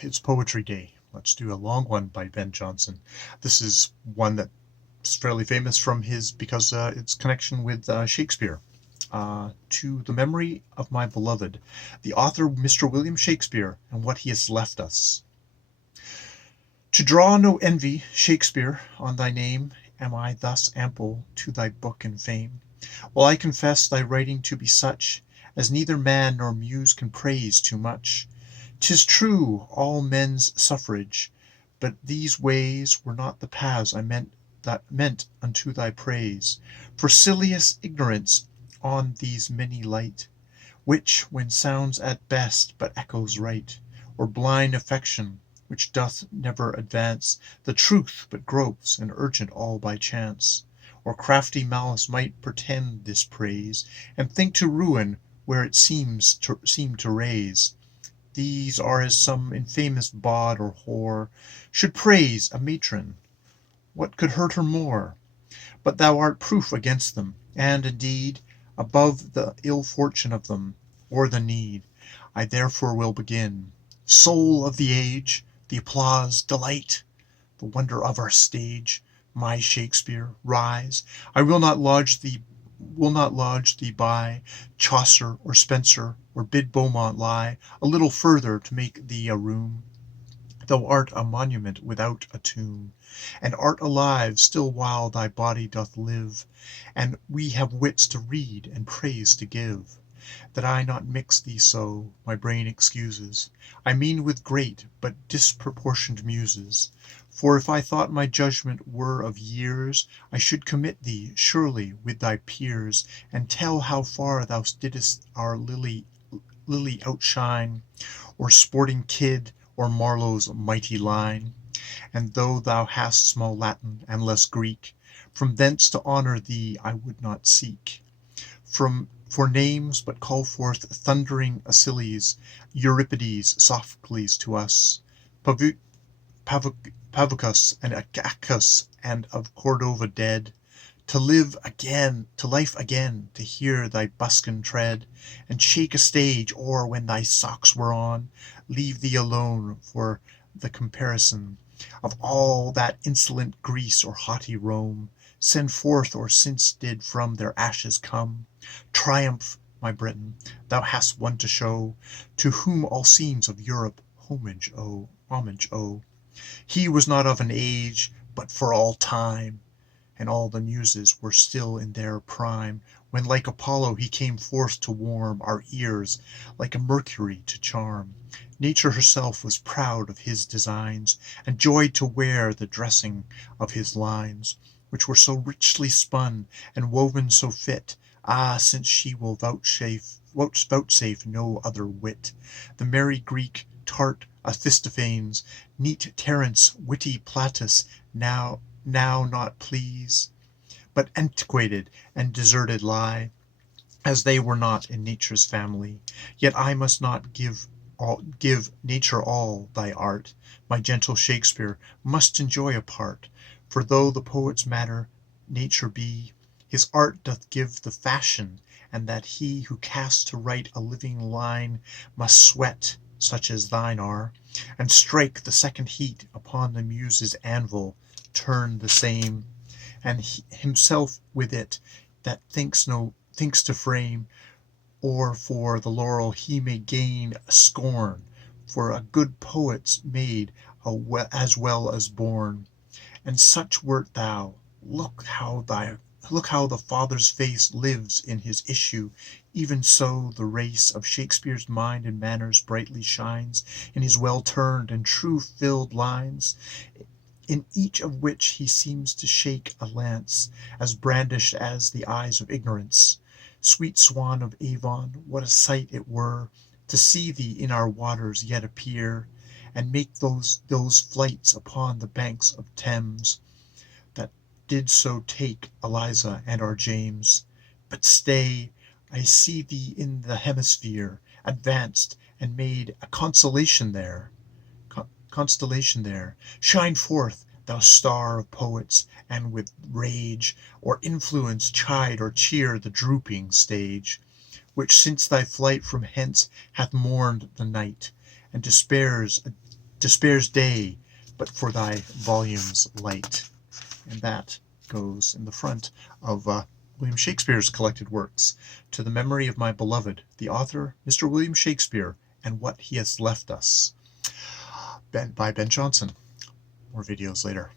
It's Poetry Day. Let's do a long one by Ben Jonson. This is one that's fairly famous from because its connection with Shakespeare. To the memory of my beloved, the author Mr. William Shakespeare, and what he has left us. To draw no envy, Shakespeare, on thy name, am I thus ample to thy book and fame, while I confess thy writing to be such as neither man nor muse can praise too much. 'Tis true, all men's suffrage, but these ways were not the paths I meant unto thy praise. For silliest ignorance on these many light, which when sounds at best but echoes right, or blind affection, which doth never advance the truth, but gropes, and urgent all by chance, or crafty malice might pretend this praise, and think to ruin where it seemed to raise. These are as some infamous bawd or whore should praise a matron. What could hurt her more? But thou art proof against them, and, indeed, above the ill fortune of them, or the need. I therefore will begin. Soul of the age, the applause, delight, the wonder of our stage, my Shakespeare, rise. I will not lodge thee by Chaucer or Spenser, or bid Beaumont lie a little further to make thee a room. Thou art a monument without a tomb, and art alive still while thy body doth live, and we have wits to read and praise to give. That I not mix thee so, my brain excuses. I mean with great but disproportioned muses. For if I thought my judgment were of years, I should commit thee surely with thy peers, and tell how far thou didst our lily outshine, or sporting Kyd, or Marlowe's mighty line. And though thou hast small Latin and less Greek, from thence to honour thee I would not seek. For names but call forth thundering Achilles, Euripides, Sophocles to us, Pavocus and Acacus, and of Cordova dead, to life again, to hear thy buskin tread, and shake a stage, or, when thy socks were on, leave thee alone for the comparison of all that insolent Greece or haughty Rome send forth, or since did from their ashes come. Triumph, my Britain, thou hast one to show, to whom all scenes of Europe homage owe. He was not of an age, but for all time, and all the muses were still in their prime, when like Apollo he came forth to warm our ears, like a Mercury to charm. Nature herself was proud of his designs, and joyed to wear the dressing of his lines, which were so richly spun, and woven so fit. Since she will vouchsafe no other wit, the merry Greek, tart Aristophanes, neat Terence, witty Plautus, now not please, but antiquated and deserted lie, as they were not in nature's family. Yet I must not give nature all thy art. My gentle Shakespeare must enjoy a part, for though the poet's matter nature be, his art doth give the fashion, and that he who casts to write a living line must sweat, such as thine are, and strike the second heat upon the muse's anvil, turn the same, and himself with it, that thinks to frame, or for the laurel he may gain a scorn, for a good poet's made as well as born. And such wert thou. Look how the Father's face lives in his issue, even so the race of Shakespeare's mind and manners brightly shines in his well-turned and true-filled lines, in each of which he seems to shake a lance, as brandished as the eyes of ignorance. Sweet swan of Avon, what a sight it were to see thee in our waters yet appear, and make those flights upon the banks of Thames, that did so take Eliza and our James. But stay, I see thee in the hemisphere, advanced, and made a constellation there. Shine forth, thou star of poets, and with rage or influence chide or cheer the drooping stage, which since thy flight from hence hath mourned the night, and despairs despair's day, but for thy volume's light. And that goes in the front of William Shakespeare's collected works, to the memory of my beloved, the author, Mr. William Shakespeare, and what he has left us. By Ben Jnsn. More videos later.